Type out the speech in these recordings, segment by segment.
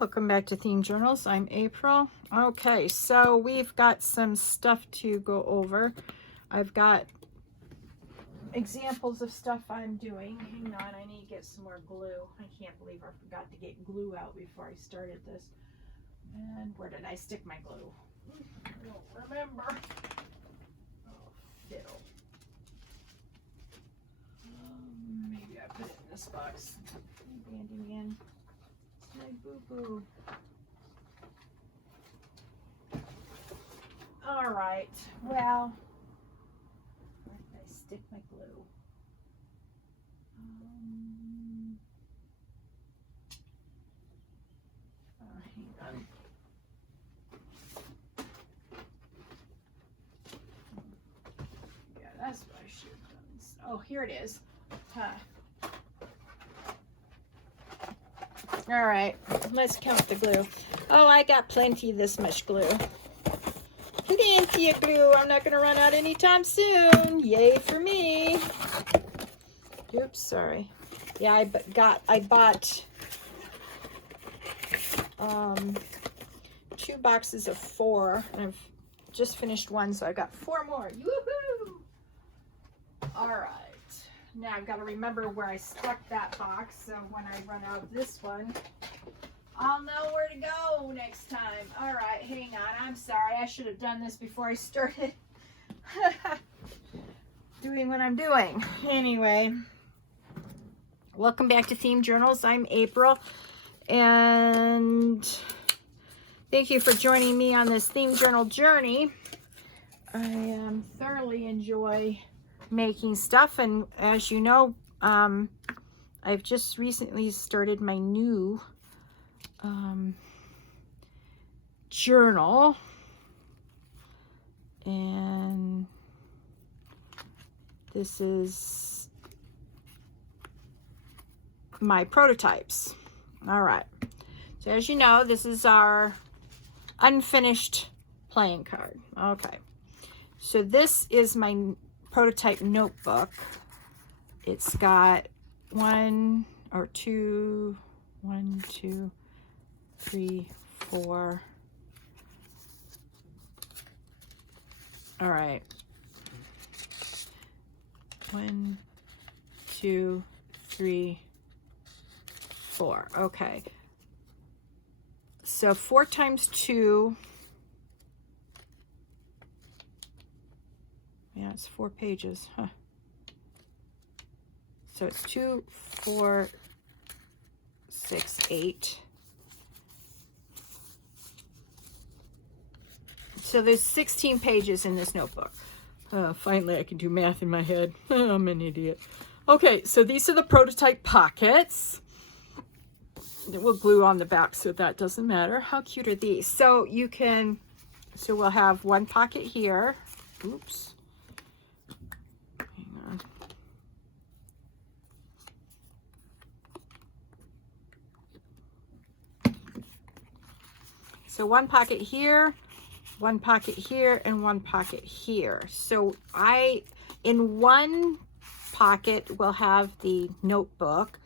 Welcome back to Theme Journals. I'm April. Okay, so we've got some stuff to go over. I've got examples of stuff I'm doing. Hang on, I need to get some more glue. I can't believe I forgot to get glue out before I started this. And where did I stick my glue? I don't remember. Oh, fiddle. Maybe I put it in this box. Handyman. My boo-boo. All right. Well, where did I stick my glue? Hang on. Yeah, that's what I should have done. Oh, here it is. Huh. All right, let's count the glue. Oh, I got plenty, this much glue. Plenty of glue. I'm not going to run out anytime soon. Yay for me. Oops, sorry. Yeah, I bought 2 boxes of 4, and I've just finished one, so I got 4 more. Woohoo! All right. Now I've got to remember where I stuck that box, so when I run out of this one, I'll know where to go next time. All right, hang on. I'm sorry. I should have done this before I started doing what I'm doing. Anyway, welcome back to Theme Journals. I'm April, and thank you for joining me on this theme journal journey. I thoroughly enjoy making stuff, and as you know, I've just recently started my new journal, and this is my prototypes. All right, so as you know, this is our unfinished playing card. Okay, so this is my prototype notebook. It's got 1, 2, 3, 4. All right. 1, 2, 3, 4. Okay. So 4 times 2. Yeah, it's 4 pages, huh? So it's 2, 4, 6, 8. So there's 16 pages in this notebook. Finally, I can do math in my head. I'm an idiot. Okay, so these are the prototype pockets. We'll glue on the back so that doesn't matter. How cute are these? So you can, so we'll have 1 pocket here. Oops. Hang on. So 1 pocket here, 1 pocket here, and 1 pocket here. So in 1 pocket, we'll have the notebook.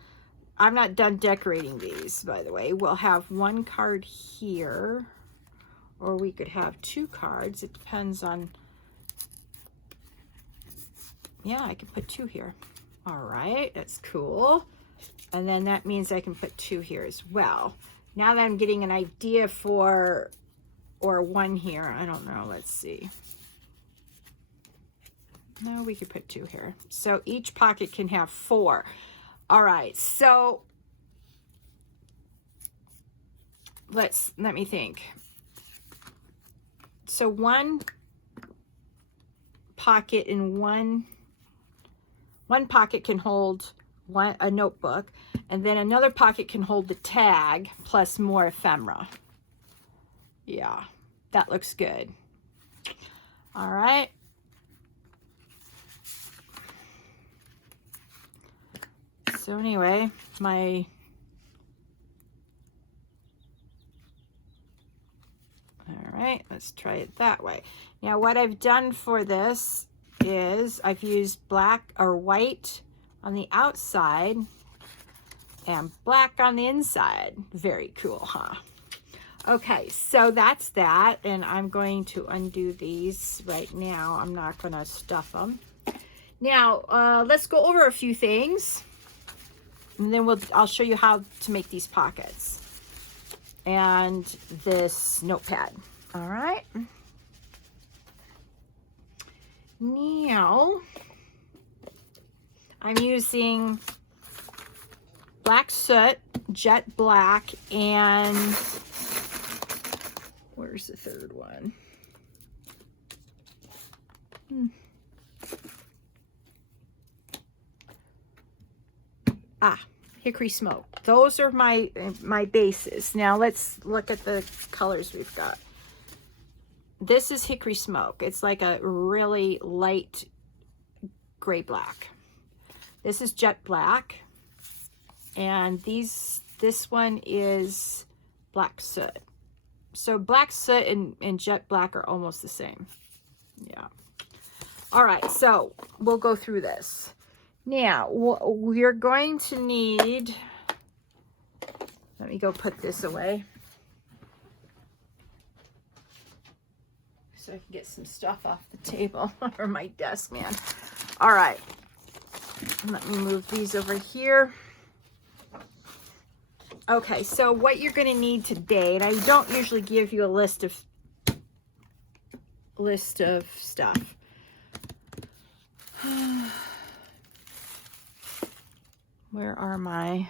I'm not done decorating these, by the way. We'll have 1 card here, or we could have 2 cards. It depends on, yeah, I can put 2 here. All right, that's cool. And then that means I can put 2 here as well. Now that I'm getting an idea for, or 1 here, I don't know, let's see. No, we could put 2 here. So each pocket can have 4. All right, so let me think. So 1 pocket in one pocket can hold a notebook, and then another pocket can hold the tag plus more ephemera. Yeah, that looks good. All right. So anyway, all right, let's try it that way. Now what I've done for this is I've used black or white on the outside and black on the inside. Very cool, huh? Okay, so that's that, and I'm going to undo these right now. I'm not going to stuff them. Now, let's go over a few things, and then I'll show you how to make these pockets and this notepad. All right. Now, I'm using black soot, jet black, and where's the third one? Hickory smoke. Those are my bases. Now let's look at the colors we've got. This is hickory smoke. It's like a really light gray black. This is jet black, and this one is black soot. So black soot and jet black are almost the same. Yeah. All right, so we'll go through this. Now, we're going to need, let me go put this away so I can get some stuff off the table or my desk, man. All right, let me move these over here. Okay, so what you're going to need today, and I don't usually give you a list of stuff. Where are my,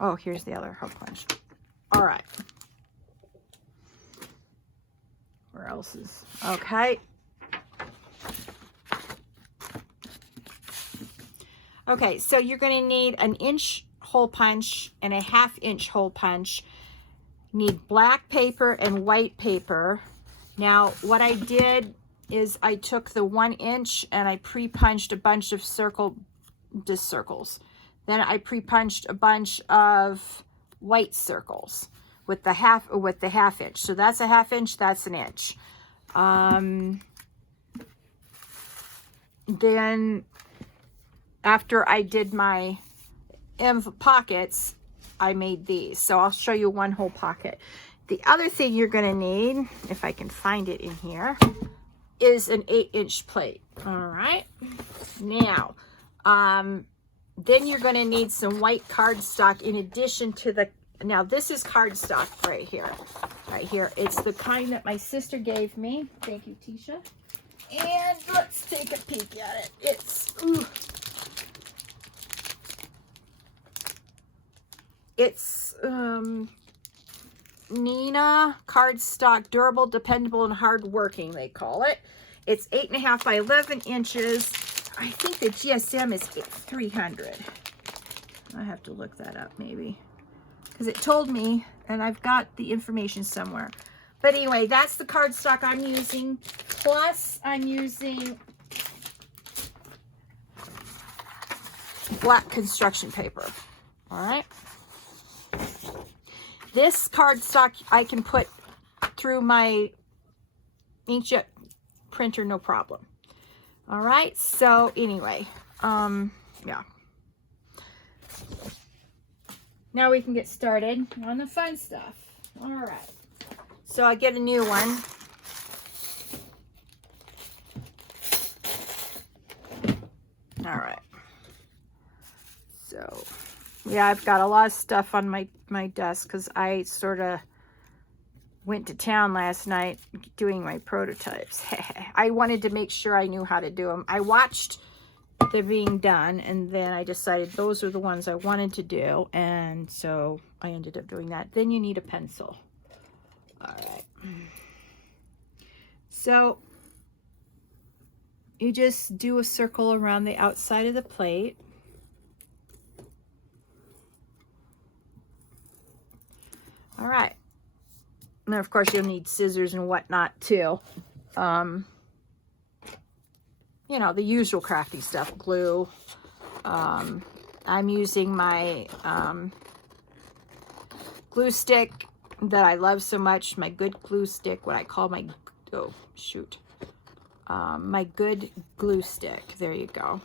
oh, here's the other hole punch. All right. Where else is, okay. Okay, so you're going to need an inch hole punch and a 1/2 inch hole punch. You need black paper and white paper. Now, what I did is I took the 1 inch and I pre-punched a bunch of circles. Then I pre-punched a bunch of white circles with the half inch. So that's a 1/2 inch, that's an inch. Then after I did my pockets, I made these. So I'll show you one whole pocket. The other thing you're going to need, if I can find it in here, is an 8-inch plate. All right. Now, then you're going to need some white cardstock in addition to the, now this is cardstock right here. Right here. It's the kind that my sister gave me. Thank you, Tisha. And let's take a peek at it. It's Nina cardstock, durable, dependable, and hardworking, they call it. It's 8.5 by 11 inches. I think the GSM is 300. I have to look that up maybe, because it told me, and I've got the information somewhere. But anyway, that's the cardstock I'm using. Plus, I'm using black construction paper. All right. This cardstock I can put through my inkjet printer, no problem. All right. So anyway, yeah. Now we can get started on the fun stuff. All right. So I get a new one. All right. So, yeah, I've got a lot of stuff on my desk because I sort of went to town last night doing my prototypes. I wanted to make sure I knew how to do them. I watched them being done, and then I decided those are the ones I wanted to do, and so I ended up doing that. Then you need a pencil. All right. So you just do a circle around the outside of the plate. All right. And of course you'll need scissors and whatnot too. You know, the usual crafty stuff, glue. I'm using my glue stick that I love so much, my good glue stick, what I call my, oh shoot, my good glue stick. There you go.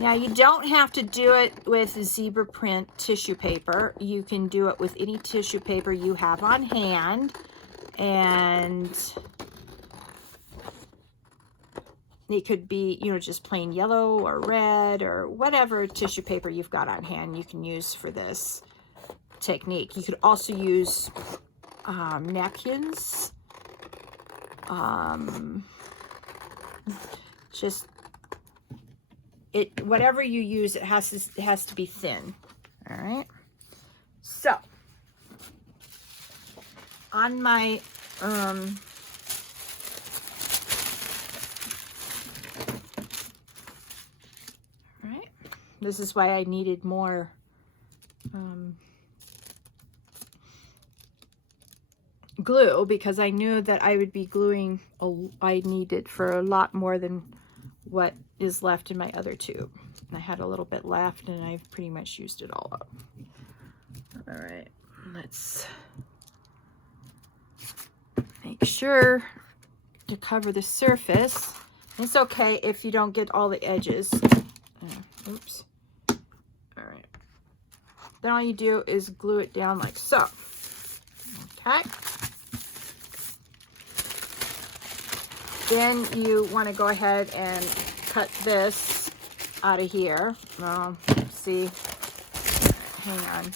Now you don't have to do it with zebra print tissue paper. You can do it with any tissue paper you have on hand, and it could be, you know, just plain yellow or red or whatever tissue paper you've got on hand you can use for this technique. You could also use napkins. Just whatever you use, it has to be thin. All right. So on my all right. This is why I needed more glue, because I knew that I would be gluing I needed for a lot more than what is left in my other tube. I had a little bit left and I've pretty much used it all up. All right, let's make sure to cover the surface. It's okay if you don't get all the edges. Oops. All right. Then all you do is glue it down like so. Okay. Then you want to go ahead and cut this out of here. See, hang on.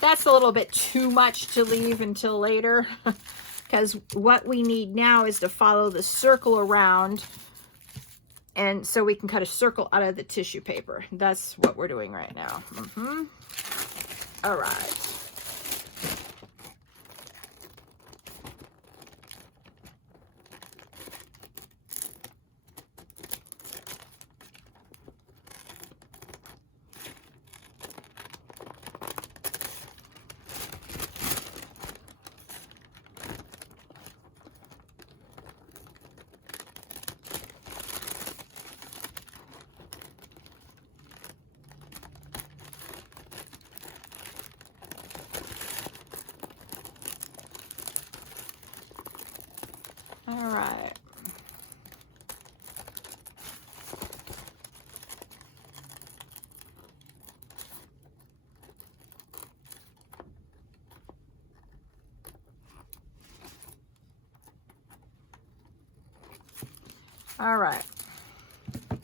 That's a little bit too much to leave until later, because what we need now is to follow the circle around, and so we can cut a circle out of the tissue paper. That's what we're doing right now. All right. All right. All right.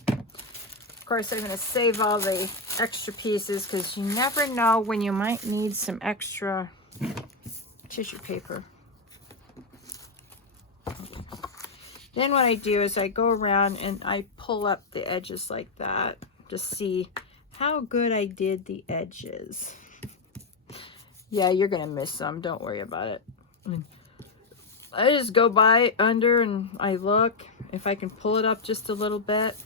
Of course, I'm going to save all the extra pieces because you never know when you might need some extra tissue paper. Then what I do is I go around and I pull up the edges like that to see how good I did the edges. Yeah, you're going to miss some. Don't worry about it. I just go by under and I look if I can pull it up just a little bit.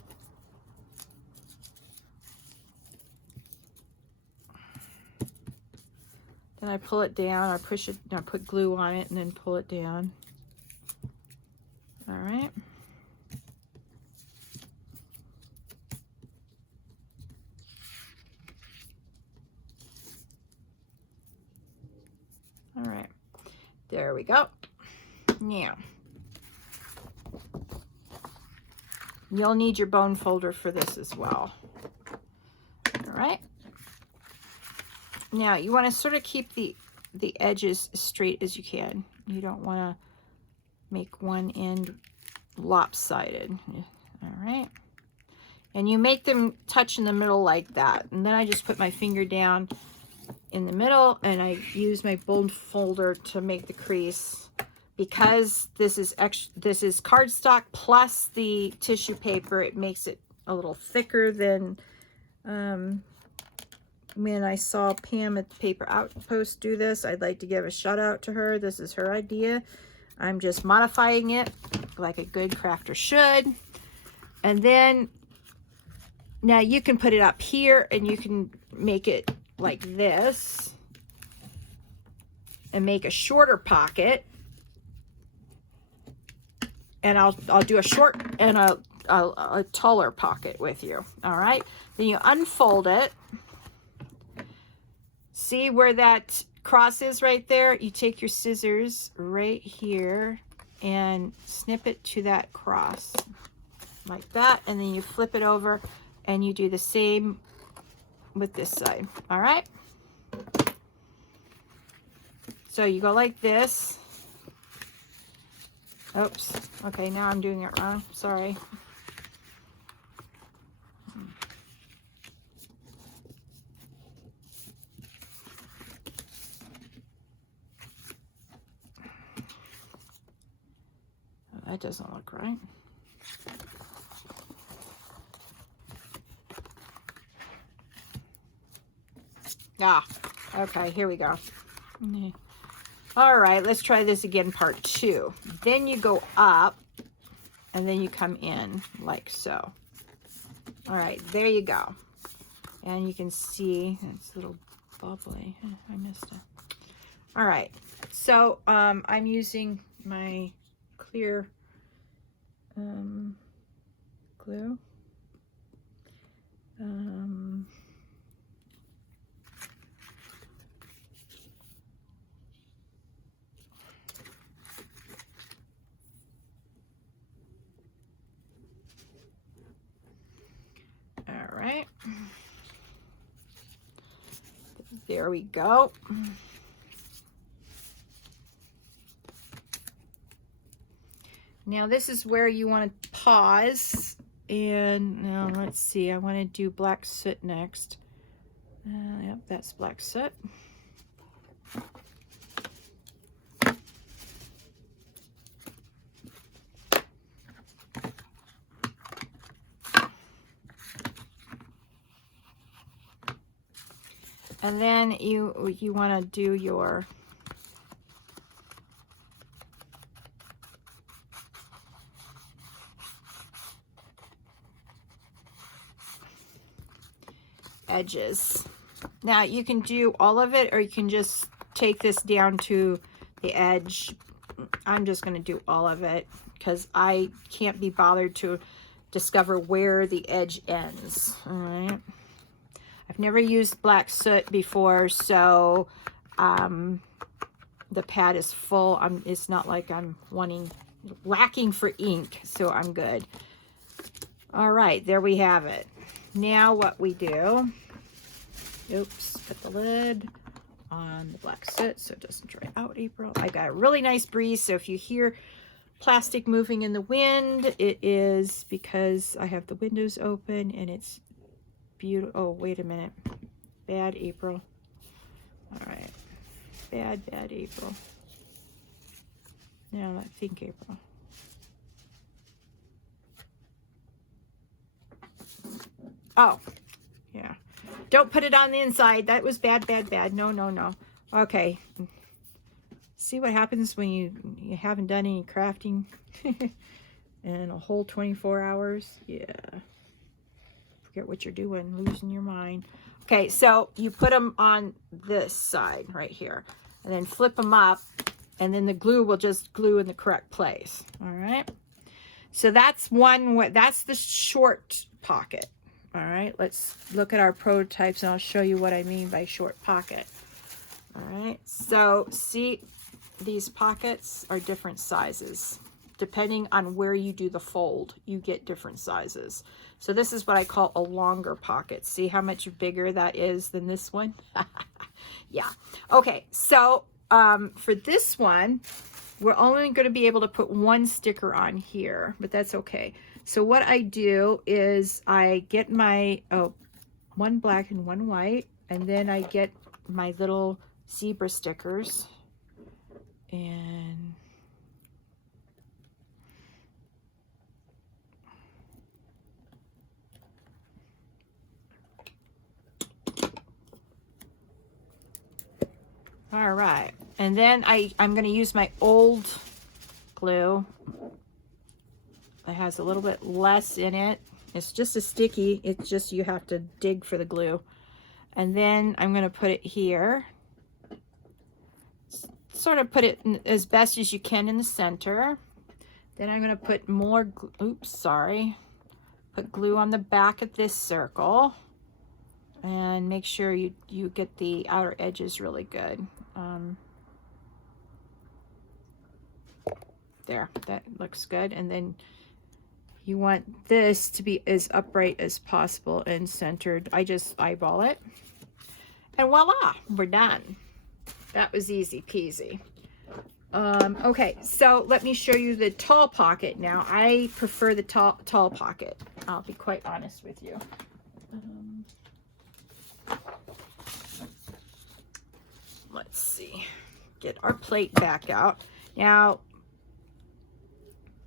Then I pull it down, or push it, I put glue on it and then pull it down. All right. All right. There we go. Now, you'll need your bone folder for this as well. All right. Now, you want to sort of keep the edges as straight as you can. You don't want to make one end lopsided. All right. And you make them touch in the middle like that. And then I just put my finger down in the middle and I use my bone folder to make the crease. Because this is cardstock plus the tissue paper, it makes it a little thicker than when I saw Pam at the Paper Outpost do this. I'd like to give a shout out to her. This is her idea. I'm just modifying it like a good crafter should. And then now you can put it up here and you can make it like this and make a shorter pocket. And I'll do a short and a taller pocket with you. All right. Then you unfold it. See where that cross is right there? You take your scissors right here and snip it to that cross. like that, and then you flip it over and you do the same with this side. All right, so you go like this. Oops, okay, now I'm doing it wrong, sorry. That doesn't look right. Ah, okay, here we go. All right, let's try this again, part 2. Then you go up, and then you come in like so. All right, there you go. And you can see it's a little bubbly. I missed it. All right, so I'm using my clear glue. All right, there we go. Now this is where you want to pause, and now let's see, I want to do black soot next. Yep, that's black soot. And then you want to do your edges. Now you can do all of it, or you can just take this down to the edge. I'm just going to do all of it because I can't be bothered to discover where the edge ends. All right. I've never used black soot before, so the pad is full. It's not like I'm lacking for ink, so I'm good. All right, there we have it. Now what we do, oops, put the lid on the black soot so it doesn't dry out, April. I got a really nice breeze, so if you hear plastic moving in the wind, it is because I have the windows open and it's beautiful. Oh, wait a minute. Bad April. All right. Bad April. No, I think April. Oh, yeah. Don't put it on the inside. That was bad. No. Okay. See what happens when you haven't done any crafting in a whole 24 hours? Yeah. Forget what you're doing, losing your mind. Okay, so you put them on this side right here, and then flip them up, and then the glue will just glue in the correct place. All right. So that's that's the short pocket. All right, let's look at our prototypes and I'll show you what I mean by short pocket. All right, so see, these pockets are different sizes. Depending on where you do the fold, you get different sizes. So this is what I call a longer pocket. See how much bigger that is than this one? Yeah. Okay, so for this one, we're only going to be able to put one sticker on here, but that's okay. So what I do is I get my one black and one white, and then I get my little zebra stickers, and all right, and then I'm going to use my old glue. It has a little bit less in it. It's just a sticky. It's just you have to dig for the glue. And then I'm going to put it here. Sort of put it as best as you can in the center. Then I'm going to put more, put glue on the back of this circle. And make sure you get the outer edges really good. There, that looks good. And then you want this to be as upright as possible and centered. I just eyeball it. And voila, we're done. That was easy peasy. Okay, so let me show you the tall pocket now. I prefer the tall pocket. I'll be quite honest with you. Let's see. Get our plate back out. Now,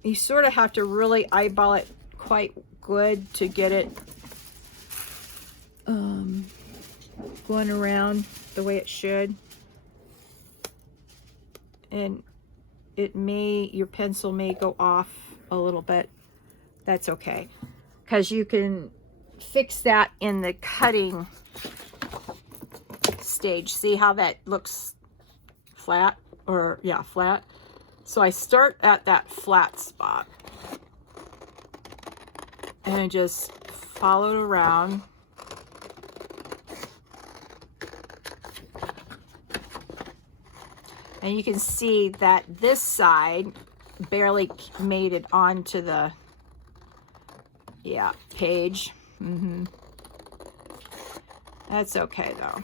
you sort of have to really eyeball it quite good to get it going around the way it should. And your pencil may go off a little bit. That's okay, because you can fix that in the cutting stage. See how that looks flat? Or yeah, flat. So I start at that flat spot and I just follow it around. And you can see that this side barely made it onto the page. That's okay though.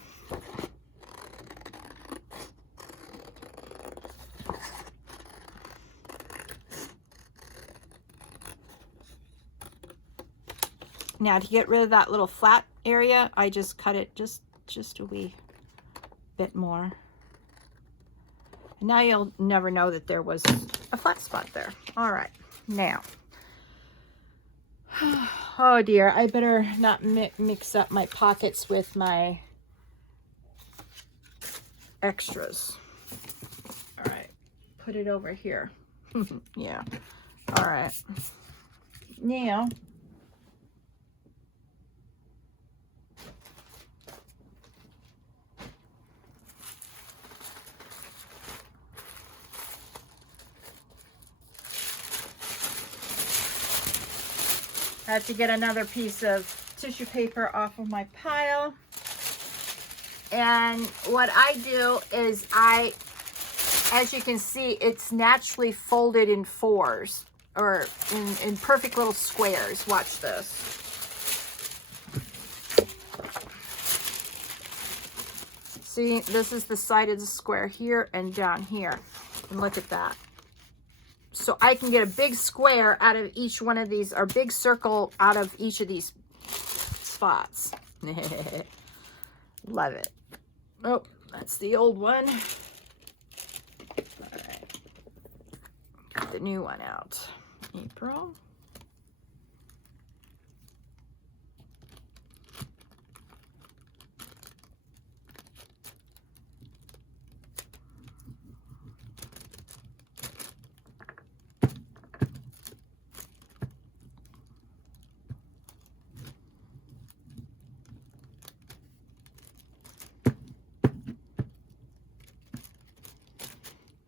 Now to get rid of that little flat area, I just cut it just a wee bit more. And now you'll never know that there was a flat spot there. All right, now. Oh dear, I better not mix up my pockets with my extras. All right, put it over here. Yeah, all right. Now, I have to get another piece of tissue paper off of my pile. And what I do is as you can see, it's naturally folded in fours or in perfect little squares. Watch this. See, this is the side of the square here and down here. And look at that. So I can get a big square out of each one of these, or big circle out of each of these spots. Love it. Oh, that's the old one. All right. Get the new one out. April.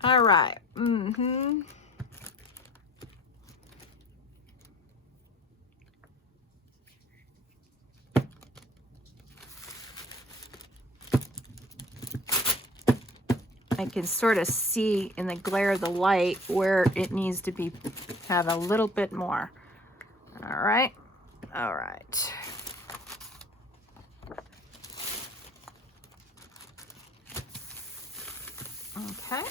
All right. I can sort of see in the glare of the light where it needs to be, have a little bit more. All right. All right. Okay.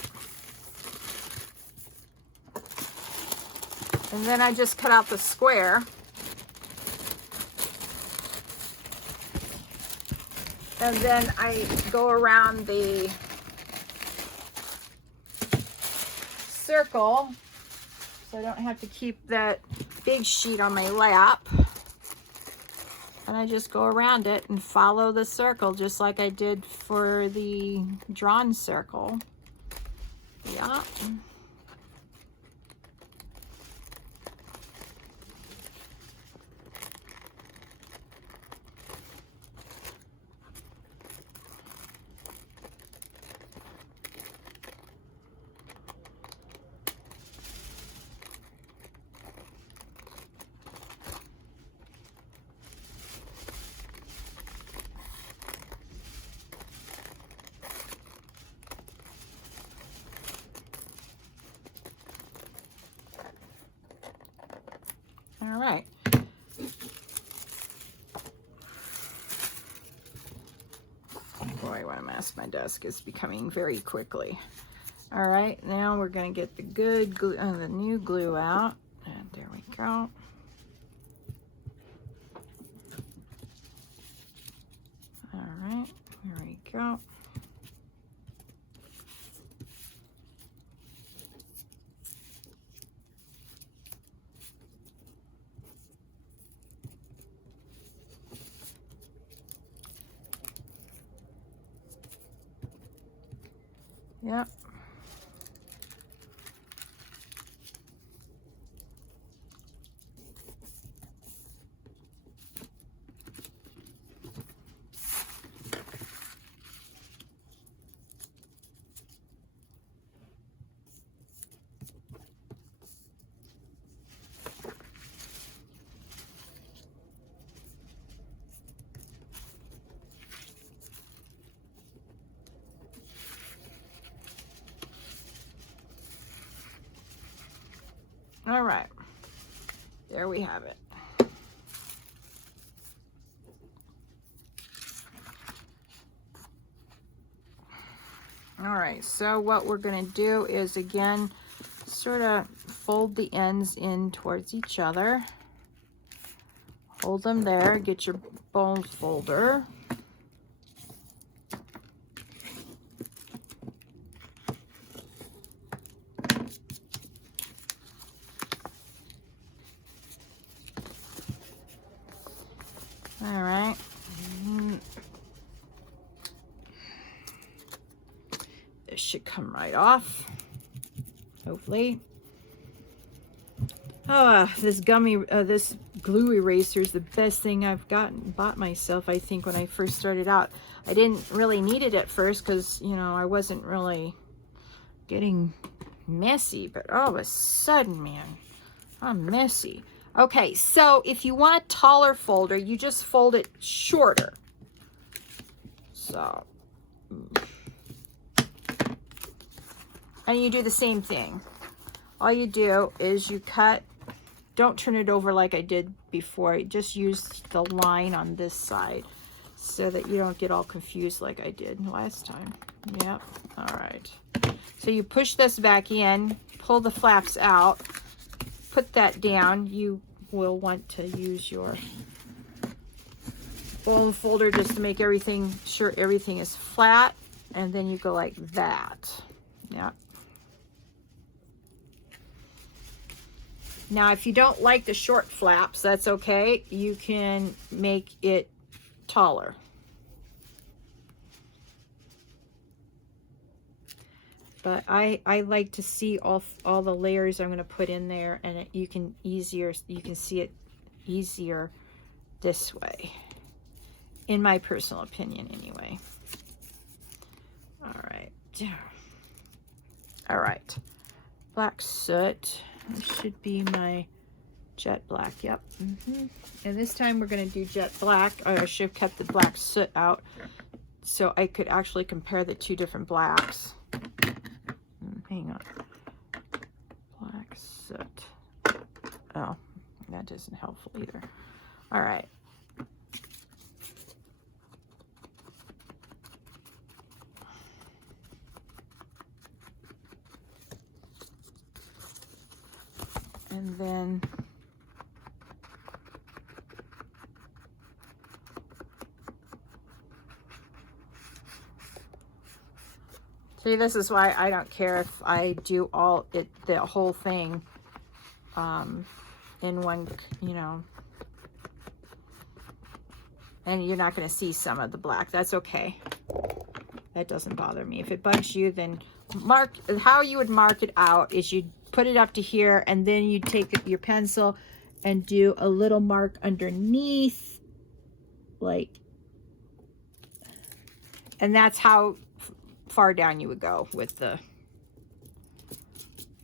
And then I just cut out the square. And then I go around the circle so I don't have to keep that big sheet on my lap. And I just go around it and follow the circle just like I did for the drawn circle. Yeah. All right. Boy, what a mess my desk is becoming very quickly. All right, now we're going to get the good glue, the new glue out. And there we go. All right, here we go. Yep. All right, there we have it. All right, so what we're going to do is, again, sort of fold the ends in towards each other. Hold them there, get your bone folder. All right. This should come right off, hopefully. Oh, this this glue eraser is the best thing I've bought myself, I think, when I first started out. I didn't really need it at first because, you know, I wasn't really getting messy, but all of a sudden, man, I'm messy. Okay, so if you want a taller folder, you just fold it shorter. So, and you do the same thing. All you do is you cut, don't turn it over like I did before. Just use the line on this side so that you don't get all confused like I did last time. Yep, all right. So you push this back in, pull the flaps out, put that down. You will want to use your bone folder just to make sure everything is flat, and then you go like that. Yeah. Now, if you don't like the short flaps, that's okay. You can make it taller. But I like to see all the layers I'm going to put in there, and you can see it easier this way, in my personal opinion anyway. All right, black soot. This should be my jet black. Yep. And this time we're going to do jet black. I should have kept the black soot out so I could actually compare the two different blacks. Hang on. Black soot. Oh, that isn't helpful either. All right. And then see, this is why I don't care if I do the whole thing in one, you know, and you're not going to see some of the black. That's okay. That doesn't bother me. If it bugs you, then how you would mark it out is you'd put it up to here, and then you take your pencil and do a little mark underneath, like, and that's how far down you would go with the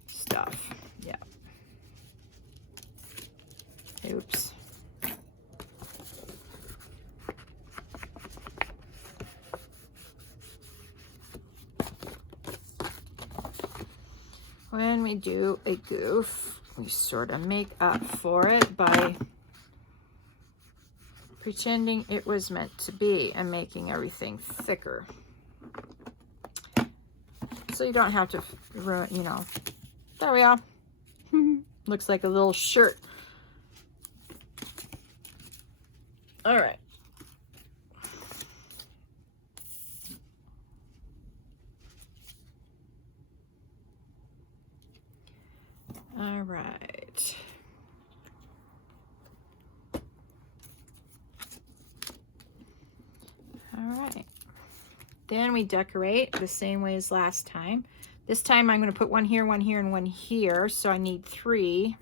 stuff. Yeah. Oops. When we do a goof, we sort of make up for it by pretending it was meant to be and making everything thicker. So you don't have to ruin, you know. There we are. Looks like a little shirt. All right. All right. All right. Then we decorate the same way as last time. This time I'm going to put one here, and one here. So I need 3.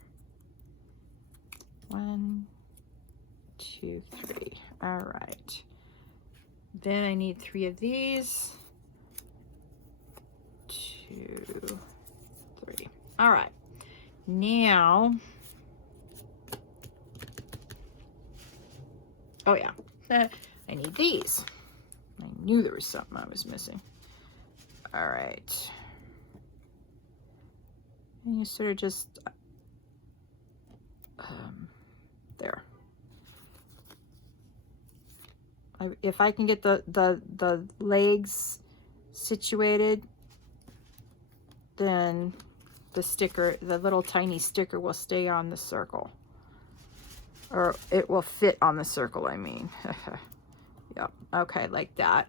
1, 2, 3. All right. Then I need 3 of these. 2, 3. All right. Now, oh yeah, I need these. I knew there was something I was missing. All right. And you sort of just, there. If I can get the legs situated, then the sticker, the little tiny sticker, will stay on the circle. Or it will fit on the circle, I mean. Yep, okay, like that.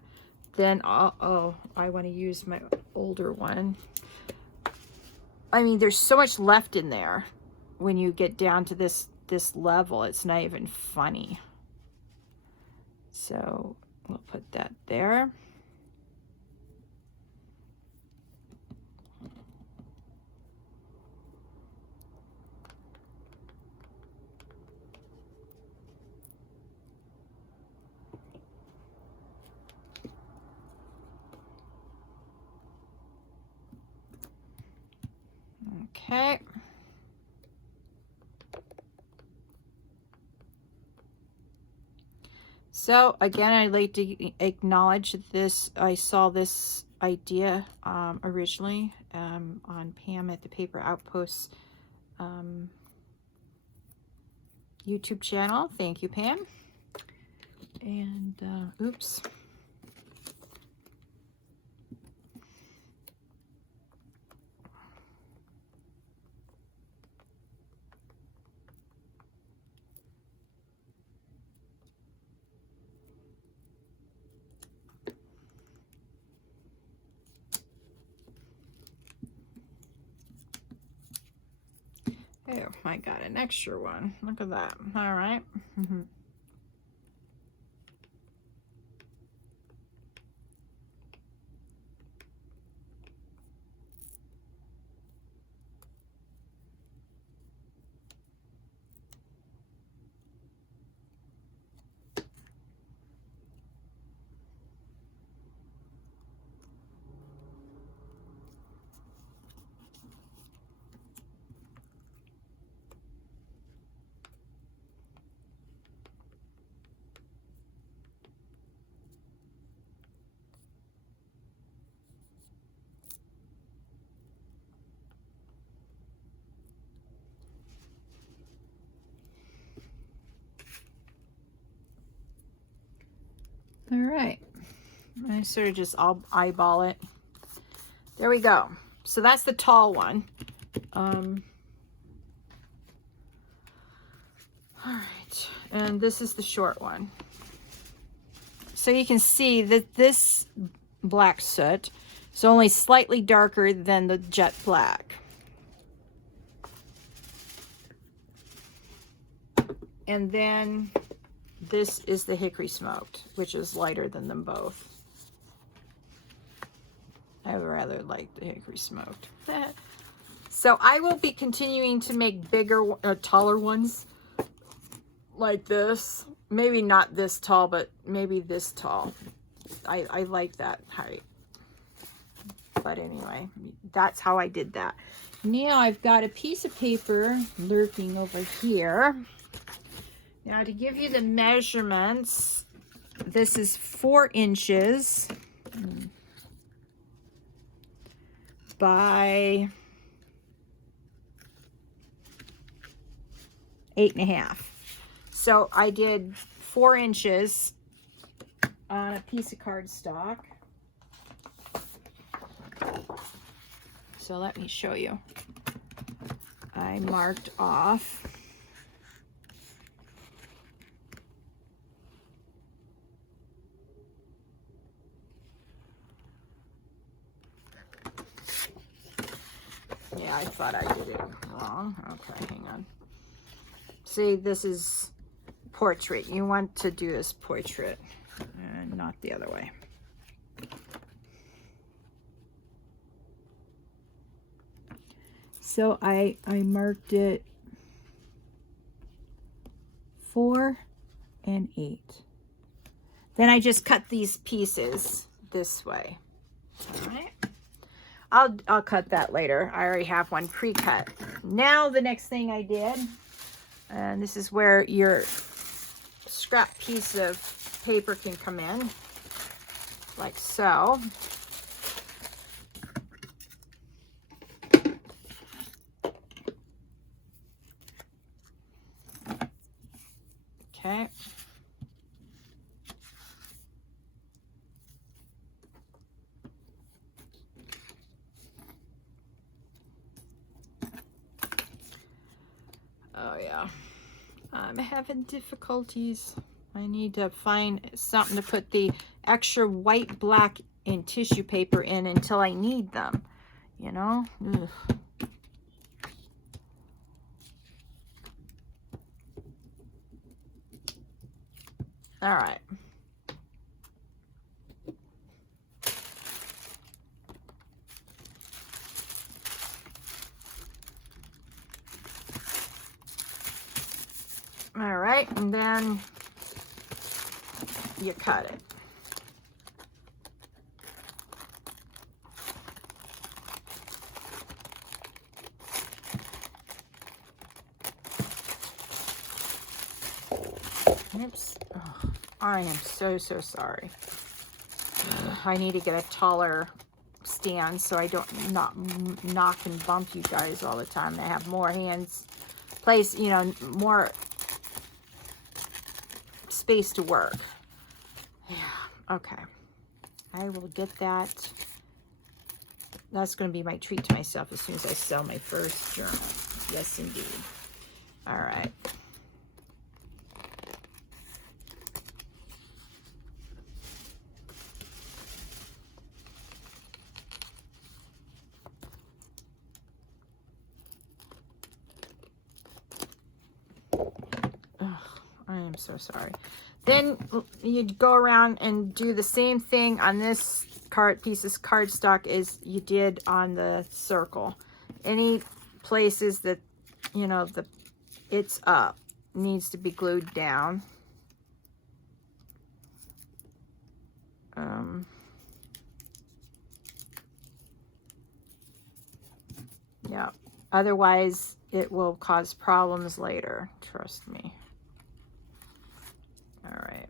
Then, oh, I want to use my older one. I mean, there's so much left in there when you get down to this level. It's not even funny. So we'll put that there. Okay. So again, I'd like to acknowledge this. I saw this idea originally on Pam at the Paper Outpost YouTube channel. Thank you, Pam. And oops. Oh, I got an extra one. Look at that. All right. All right. I sort of just, I'll eyeball it. There we go. So that's the tall one. All right. And this is the short one. So you can see that this black soot is only slightly darker than the jet black. And then this is the hickory smoked, which is lighter than them both. I rather like the hickory smoked. So I will be continuing to make bigger or taller ones like this. Maybe not this tall, but maybe this tall. I like that height. But anyway, that's how I did that. Now I've got a piece of paper lurking over here. Now to give you the measurements, this is 4 inches by 8.5. So I did 4 inches on a piece of cardstock. So let me show you. I marked off I thought I did it wrong. Okay, hang on. See, this is portrait. You want to do this portrait and not the other way. So I marked it 4 and 8. Then I just cut these pieces this way. All right. I'll cut that later. I already have one pre-cut. Now the next thing I did, and this is where your scrap piece of paper can come in, like so. Okay. Oh yeah, I'm having difficulties. I need to find something to put the extra white, black, and tissue paper in until I need them, you know? Ugh. All right. All right, and then you cut it. Oops. Oh, I am so sorry. I need to get a taller stand so I don't not knock and bump you guys all the time. I have more hands, place, you know, more space to work. Yeah, okay. I will get that. That's going to be my treat to myself as soon as I sell my first journal. Yes, indeed. All right. I am so sorry. Then you'd go around and do the same thing on this piece of cardstock as you did on the circle. Any places that, you know, it's up needs to be glued down. Yeah. Otherwise, it will cause problems later. Trust me. All right.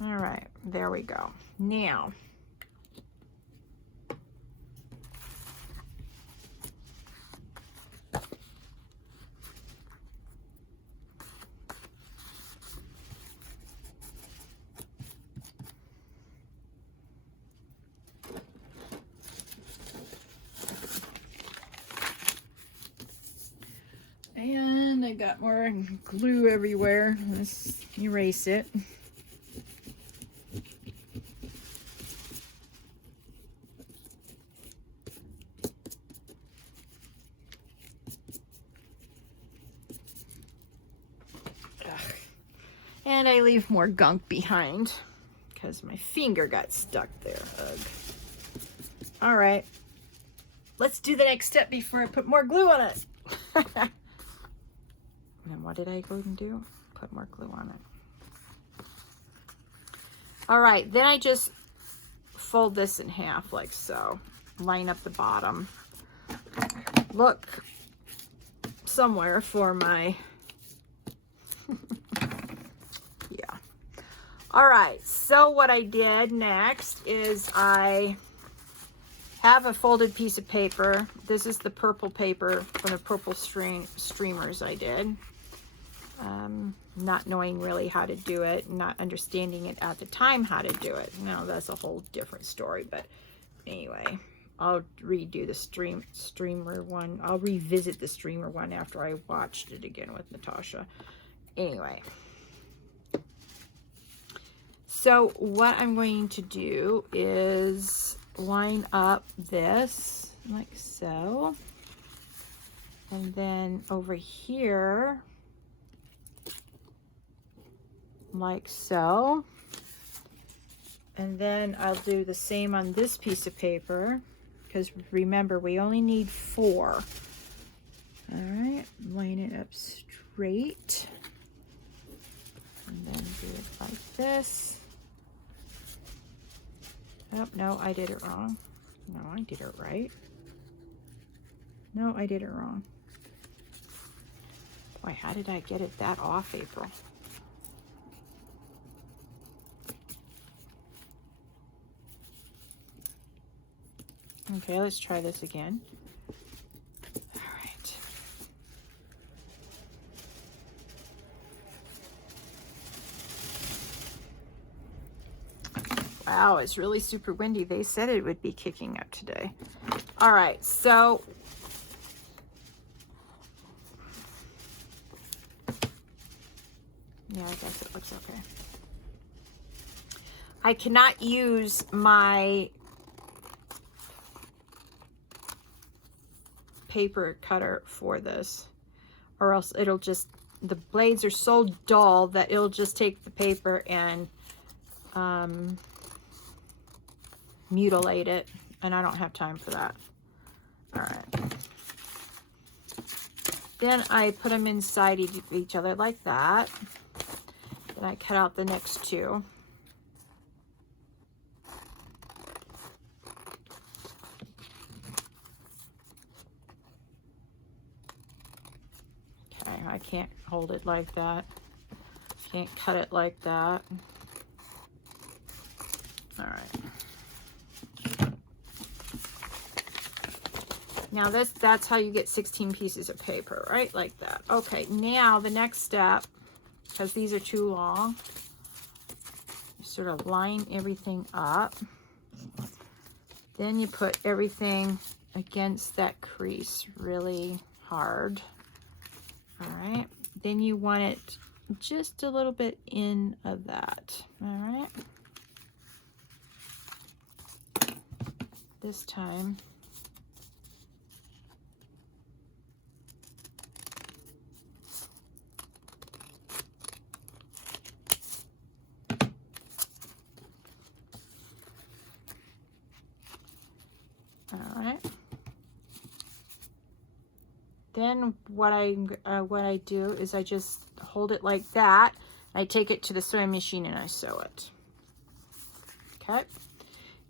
All right, there we go. Now, and I got more glue everywhere. Let's erase it. And I leave more gunk behind because my finger got stuck there. Ugh. All right, let's do the next step before I put more glue on it. And what did I go and do? Put more glue on it. All right, then I just fold this in half like so. Line up the bottom. Look somewhere for my All right, so what I did next is I have a folded piece of paper. This is the purple paper from the purple streamers I did. Not knowing really how to do it, not understanding it at the time how to do it. Now that's a whole different story, but anyway, I'll redo the streamer one. I'll revisit the streamer one after I watched it again with Natasha. Anyway, so what I'm going to do is line up this like so, and then over here like so, and then I'll do the same on this piece of paper, because remember we only need 4. All right, line it up straight, and then do it like this. Oh, no, I did it wrong. No, I did it right. No, I did it wrong. Boy, how did I get it that off, April? Okay, let's try this again. All right. Wow, it's really super windy. They said it would be kicking up today. All right, so yeah, I guess it looks okay. I cannot use my paper cutter for this, or else it'll just, the blades are so dull that it'll just take the paper and mutilate it, and I don't have time for that. All right, then I put them inside each other like that. Then I cut out the next 2. Okay, I can't hold it like that. Can't cut it like that. All right. Now that's how you get 16 pieces of paper, right? Like that. Okay, now the next step, because these are too long, you sort of line everything up. Then you put everything against that crease really hard. All right. Then you want it just a little bit in of that. All right. This time, all right. Then what I do is I just hold it like that. I take it to the sewing machine and I sew it. Okay.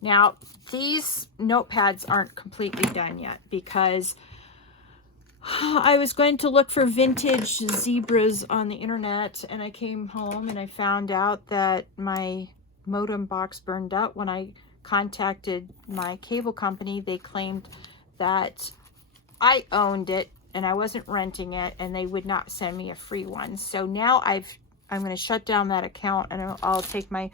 Now these notepads aren't completely done yet, because I was going to look for vintage zebras on the internet, and I came home and I found out that my modem box burned out. When I contacted my cable company, they claimed that I owned it and I wasn't renting it, and they would not send me a free one. So now I'm going to shut down that account, and I'll take my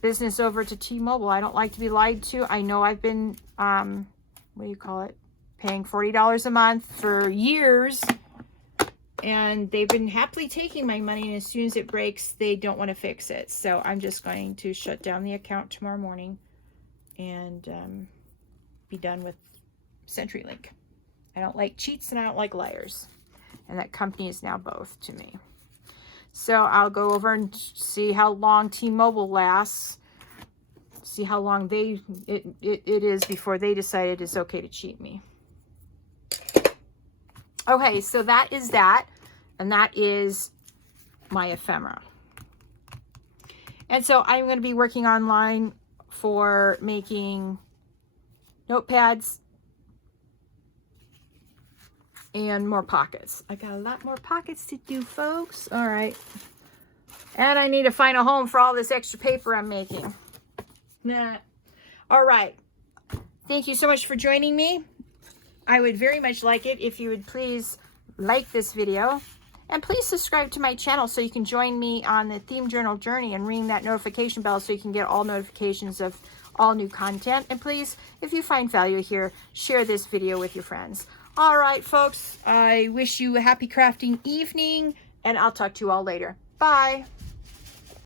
business over to T-Mobile. I don't like to be lied to. I know I've been what do you call it, paying $40 a month for years, and they've been happily taking my money, and as soon as it breaks, they don't want to fix it. So I'm just going to shut down the account tomorrow morning and be done with CenturyLink. I don't like cheats and I don't like liars, and that company is now both to me. So I'll go over and see how long T-Mobile lasts, see how long it is before they decided it's okay to cheat me. Okay, so that is that, and that is my ephemera. And so I'm going to be working online for making notepads and more pockets. I got a lot more pockets to do, folks. All right. And I need to find a home for all this extra paper I'm making. Nah. All right. Thank you so much for joining me. I would very much like it if you would please like this video. And please subscribe to my channel so you can join me on the theme journal journey and ring that notification bell so you can get all notifications of all new content. And please, if you find value here, share this video with your friends. All right, folks, I wish you a happy crafting evening, and I'll talk to you all later. Bye.